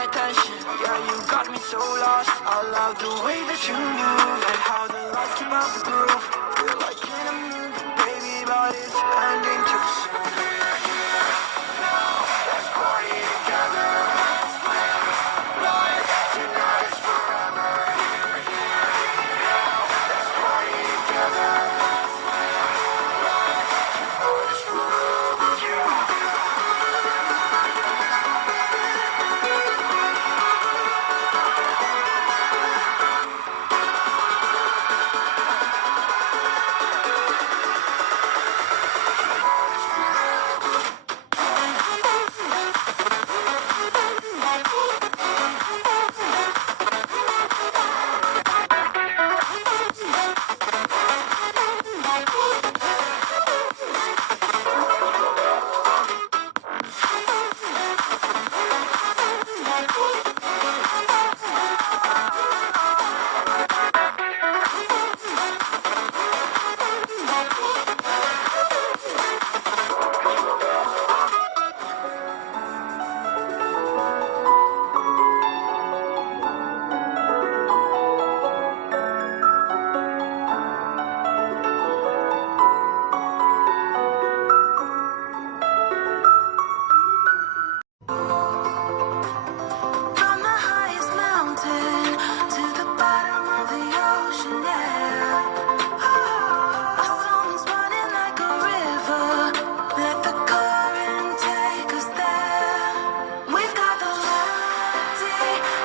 my attention. Yeah, you got me so lost. I love the way that you move and how the lights keep up the groove. Feel like in a movie, baby, but it's ending too soon. Let's party together. Life tonight is forever. Let's party together. Life is forever. Yeah. From the highest mountain to the bottom of the ocean, yeah. Our song is running like a river. Let the current take us there. We've got the melody